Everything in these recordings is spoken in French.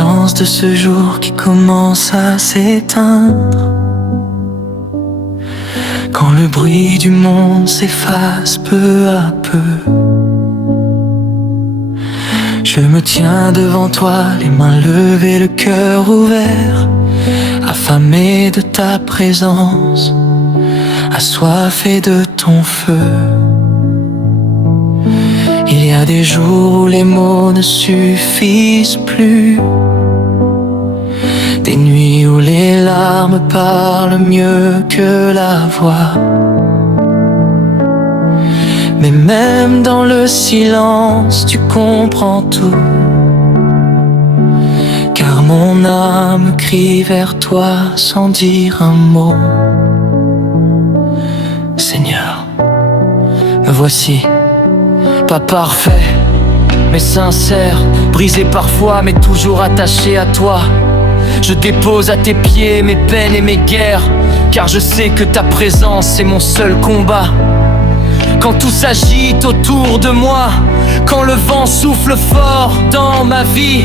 silence de ce jour qui commence à s'éteindre. Quand le bruit du monde s'efface peu à peu, je me tiens devant toi, les mains levées, le cœur ouvert, affamé de ta présence, assoiffé de ton feu. Il y a des jours où les mots ne suffisent plus, des nuits où les larmes parlent mieux que la voix. Mais même dans le silence, tu comprends tout, car mon âme crie vers toi sans dire un mot. Seigneur, me voici, pas parfait, mais sincère, brisé parfois, mais toujours attaché à toi. Je dépose à tes pieds mes peines et mes guerres, car je sais que ta présence est mon seul combat. Quand tout s'agite autour de moi, quand le vent souffle fort dans ma vie,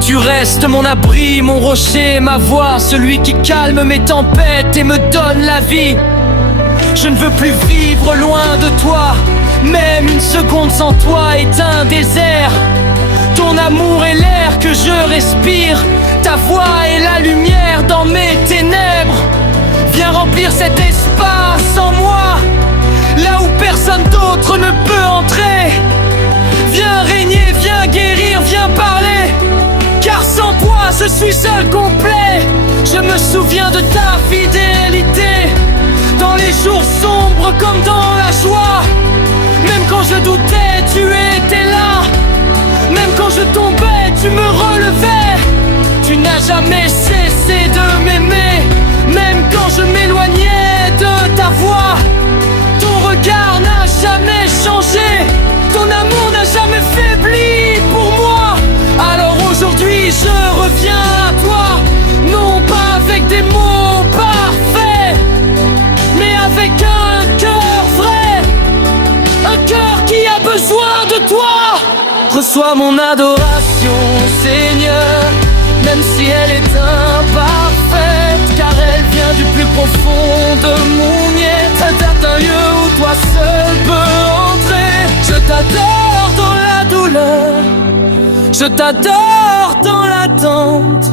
tu restes mon abri, mon rocher, ma voix, celui qui calme mes tempêtes et me donne la vie. Je ne veux plus vivre loin de toi, même une seconde sans toi est un désert. Ton amour est l'air que je respire, ta voix est la lumière dans mes ténèbres. Viens remplir cet espace en moi, là où personne d'autre ne peut entrer. Viens régner, viens guérir, viens parler, car sans toi je suis seul complet. Je me souviens de ta fidélité, dans les jours sombres comme dans la joie. Même quand je doutais, tu étais là. Même quand je tombais, tu me relevais. Tu n'as jamais cessé de m'aimer, même quand je m'éloignais de ta voix. Ton regard n'a jamais changé, ton amour n'a jamais faibli pour moi. Alors aujourd'hui je reviens à toi, non pas avec des mots parfaits, mais avec un cœur vrai, un cœur qui a besoin de toi. Reçois mon adoration, Seigneur, même si elle est imparfaite, car elle vient du plus profond de mon être. C'est un lieu où toi seul peux entrer. Je t'adore dans la douleur, je t'adore dans l'attente,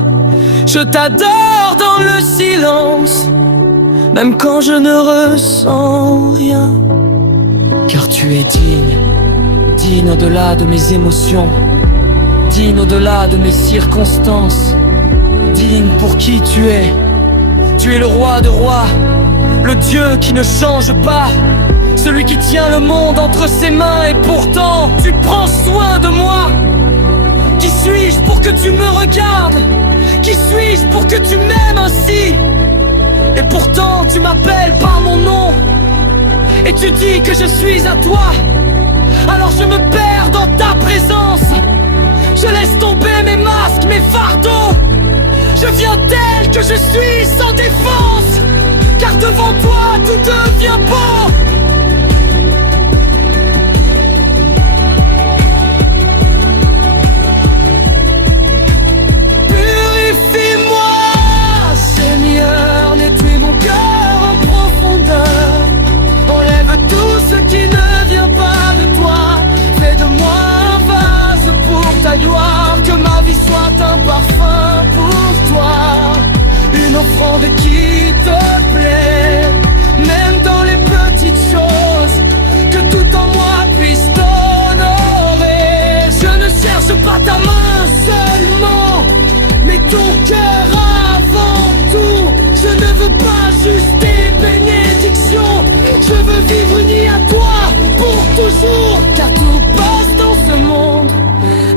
je t'adore dans le silence, même quand je ne ressens rien. Car tu es digne, digne au-delà de mes émotions, digne au-delà de mes circonstances, digne pour qui tu es. Tu es le roi de rois, le Dieu qui ne change pas, celui qui tient le monde entre ses mains, et pourtant tu prends soin de moi. Qui suis-je pour que tu me regardes? Qui suis-je pour que tu m'aimes ainsi? Et pourtant tu m'appelles par mon nom, et tu dis que je suis à toi. Alors je me perds dans ta présence, je laisse tomber mes masques, mes fardeaux. Je viens tel que je suis, sans défense, car devant toi tout devient beau. Purifie-moi, Seigneur, nettoie mon cœur en profondeur. Enlève tout ce qui ne vient pas de toi. Fais de moi un vase pour ta gloire, que ma vie soit un parfum pour toi, une offrande qui te plaît, même dans les petites choses, que tout en moi puisse t'honorer. Je ne cherche pas ta main seulement, mais ton cœur avant tout. Je ne veux pas juste des bénédictions, je veux vivre uni à toi pour toujours, car tout passe dans ce monde,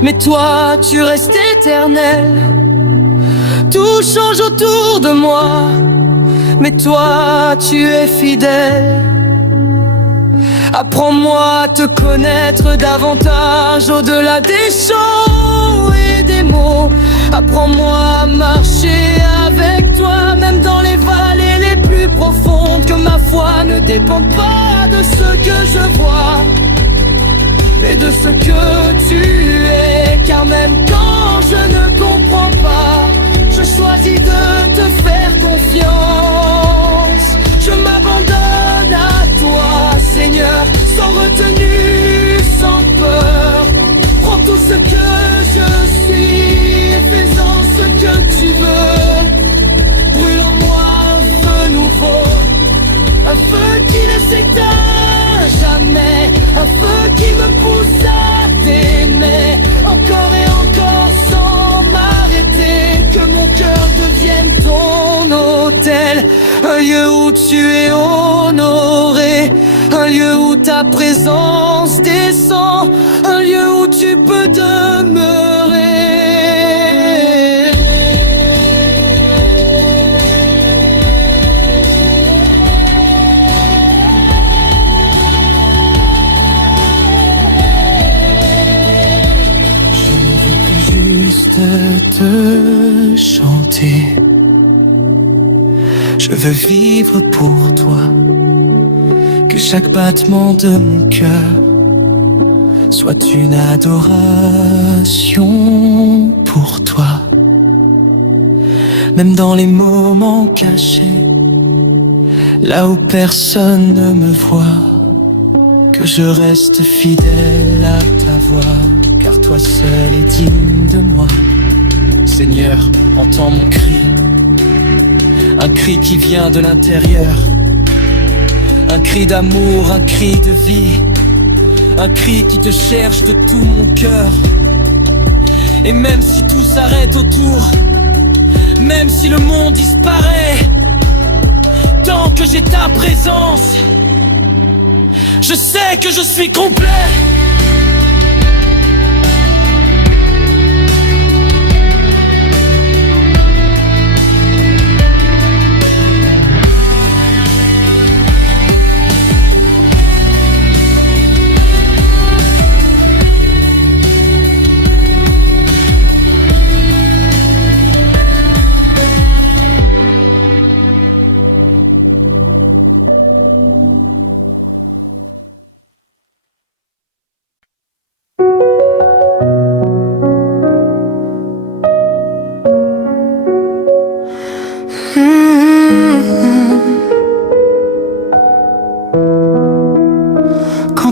mais toi tu restes éternel. Tout change autour de moi, mais toi tu es fidèle. Apprends-moi à te connaître davantage, au-delà des chants et des mots. Apprends-moi à marcher avec toi, même dans les vallées les plus profondes. Que ma foi ne dépend pas de ce que je vois, et de ce que tu es. Car même quand je ne comprends pas, je choisis de te faire confiance. Je m'abandonne à toi, Seigneur, sans retenue, sans peur. Prends tout ce que je suis et fais-en ce que tu veux. Brûle en moi un feu nouveau, un feu qui ne s'éteint jamais, un feu qui me pousse à t'aimer encore et encore sans m'arrêter. Que mon cœur devienne ton autel, un lieu où tu es honoré, un lieu où ta présence descend, un lieu où tu peux demeurer. Je ne veux plus juste te chanter, je veux vivre pour toi. Que chaque battement de mon cœur soit une adoration pour toi. Même dans les moments cachés, là où personne ne me voit, que je reste fidèle à ta voix, car toi seul es digne de moi. Seigneur, entends mon cri, un cri qui vient de l'intérieur, un cri d'amour, un cri de vie, un cri qui te cherche de tout mon cœur. Et même si tout s'arrête autour, même si le monde disparaît, tant que j'ai ta présence, je sais que je suis complet.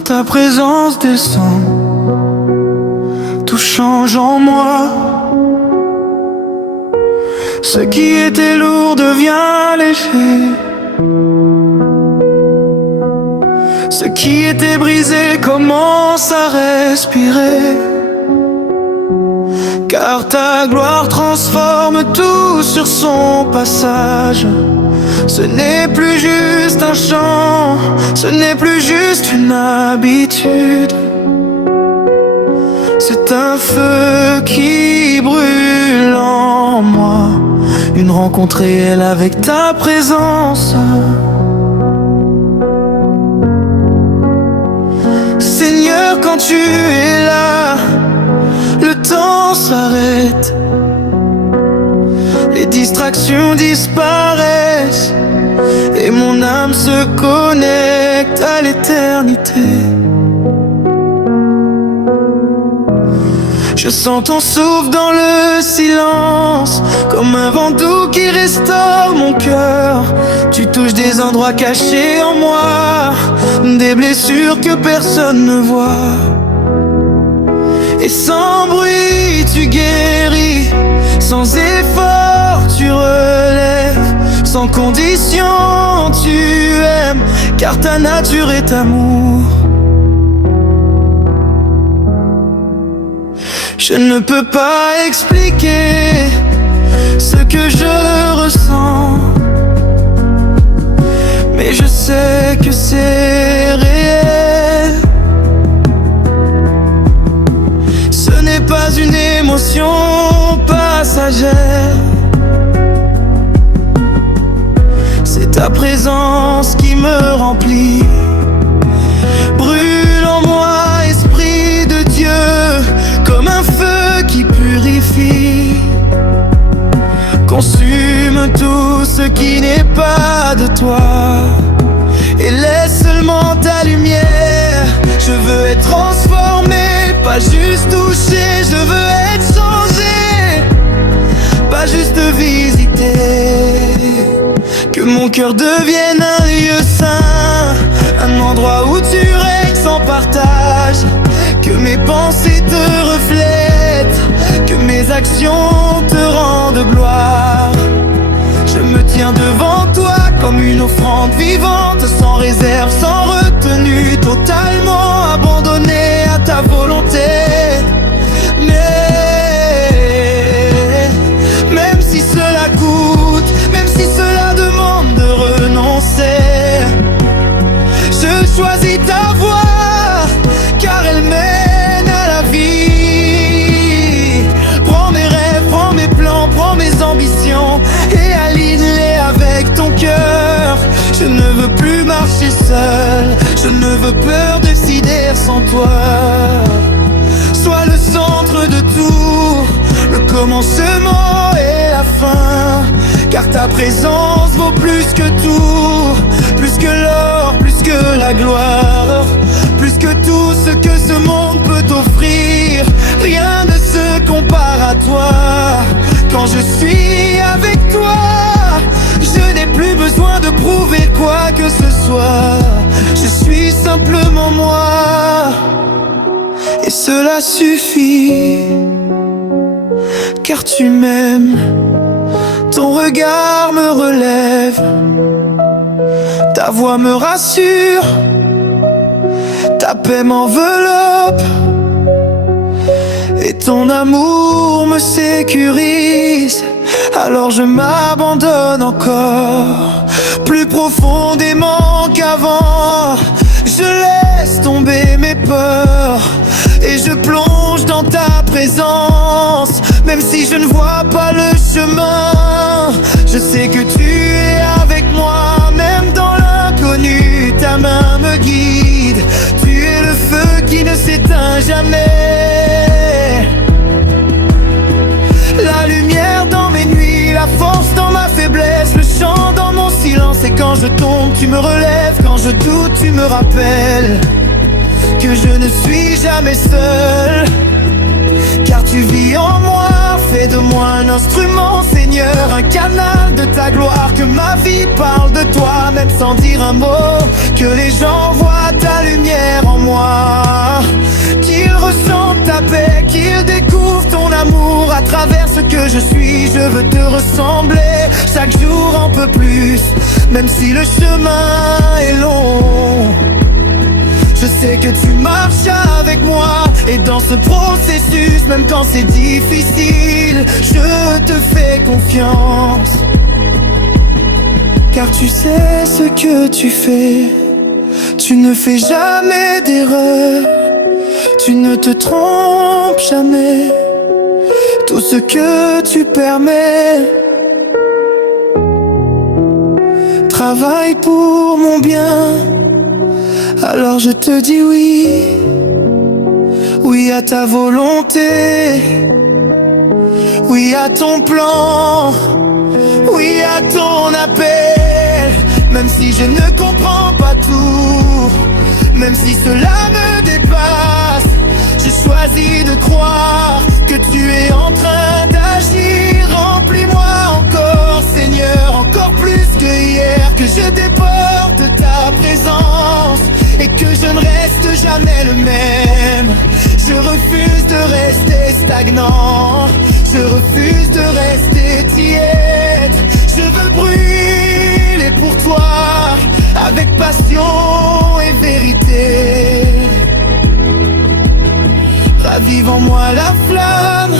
Ta présence descend, tout change en moi. Ce qui était lourd devient léger, ce qui était brisé commence à respirer. Car ta gloire transforme tout sur son passage. Ce n'est plus juste un chant, ce n'est plus juste une habitude. C'est un feu qui brûle en moi, une rencontre réelle avec ta présence. Seigneur, quand tu es là, le temps s'arrête, les distractions disparaissent et mon âme se connecte à l'éternité. Je sens ton souffle dans le silence, comme un vent doux qui restaure mon cœur. Tu touches des endroits cachés en moi, des blessures que personne ne voit. Et sans bruit tu guéris, sans effort tu relèves, sans condition tu aimes, car ta nature est amour. Je ne peux pas expliquer ce que je ressens, mais je sais que c'est réel. Ce n'est pas une émotion passagère, c'est ta présence qui me remplit. Brûle en moi, Esprit de Dieu, comme un feu qui purifie. Consume tout ce qui n'est pas de toi et laisse seulement ta lumière. Je veux être transformé pas juste toucher, je veux être changé, pas juste visiter. Que mon cœur devienne un lieu saint, un endroit où tu règnes sans partage. Que mes pensées te reflètent, que mes actions te rendent gloire. Je me tiens devant toi comme une offrande vivante, sans réserve, sans retenue, totalement abandonné à ta volonté. Mais même si cela coûte, même si cela demande de renoncer, je choisis ta voie, car elle mène à la vie. Prends mes rêves, prends mes plans, prends mes ambitions et aligne-les avec ton cœur. Je ne veux plus marcher seul, je ne veux peur décider sans toi. Sois le centre de tout, le commencement et la fin, car ta présence vaut plus que tout, plus que l'or, plus que la gloire, plus que tout ce que ce monde peut offrir. Rien ne se compare à toi. Quand je suis avec toi, je n'ai plus besoin de prouver quoi que ce soit. Je suis simplement moi, et cela suffit, car tu m'aimes. Ton regard me relève, ta voix me rassure, ta paix m'enveloppe, et ton amour me sécurise. Alors je m'abandonne encore, plus profondément qu'avant. Je laisse tomber mes peurs et je plonge dans ta présence. Même si je ne vois pas le chemin, je sais que tu es avec moi. Même dans l'inconnu, ta main me guide. Tu es le feu qui ne s'éteint jamais, la lumière dans mes nuits, la force dans ma faiblesse, le chant dans mon silence. Et quand je tombe, tu me relèves, quand je doute, tu me rappelles que je ne suis jamais seul, car tu vis en moi. Fais de moi un instrument, Seigneur, un canal de ta gloire. Que ma vie parle de toi, même sans dire un mot. Que les gens voient ta lumière en moi, qu'ils ressentent ta paix, qu'ils découvrent ton amour. À travers ce que je suis, je veux te ressembler. Chaque jour un peu plus, même si le chemin est long. Je sais que tu marches avec moi, et dans ce processus, même quand c'est difficile, je te fais confiance. Car tu sais ce que tu fais, tu ne fais jamais d'erreur, tu ne te trompes jamais. Tout ce que tu permets travaille pour mon bien. Alors je te dis oui, oui à ta volonté, oui à ton plan, oui à ton appel. Même si je ne comprends pas tout, même si cela me dépasse, j'ai choisi de croire que tu es en train d'agir. Remplis-moi encore, Seigneur, encore plus que hier. Que je déborde de ta présence et que je ne reste jamais le même. Je refuse de rester stagnant, je refuse de rester tiède. Je veux brûler pour toi, avec passion et vérité. Ravive en moi la flamme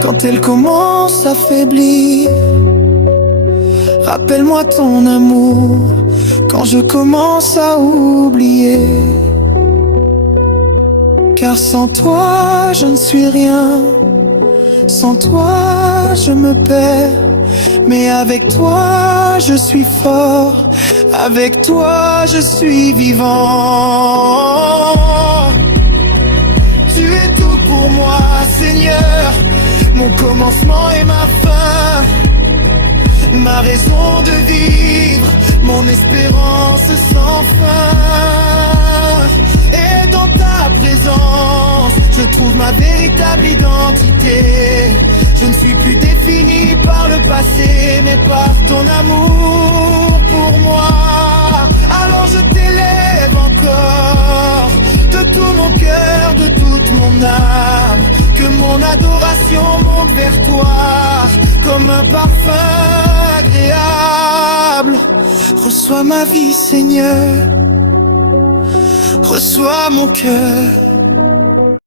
quand elle commence à faiblir. Rappelle-moi ton amour quand je commence à oublier. Car sans toi je ne suis rien, sans toi je me perds. Mais avec toi je suis fort, avec toi je suis vivant. Tu es tout pour moi, Seigneur, mon commencement et ma fin, ma raison de vivre, mon espérance sans fin. Et dans ta présence, je trouve ma véritable identité. Je ne suis plus défini par le passé, mais par ton amour pour moi. Alors je t'élève encore, de tout mon cœur, de toute mon âme. Que mon adoration monte vers toi, comme un parfum agréable. Reçois ma vie, Seigneur, reçois mon cœur.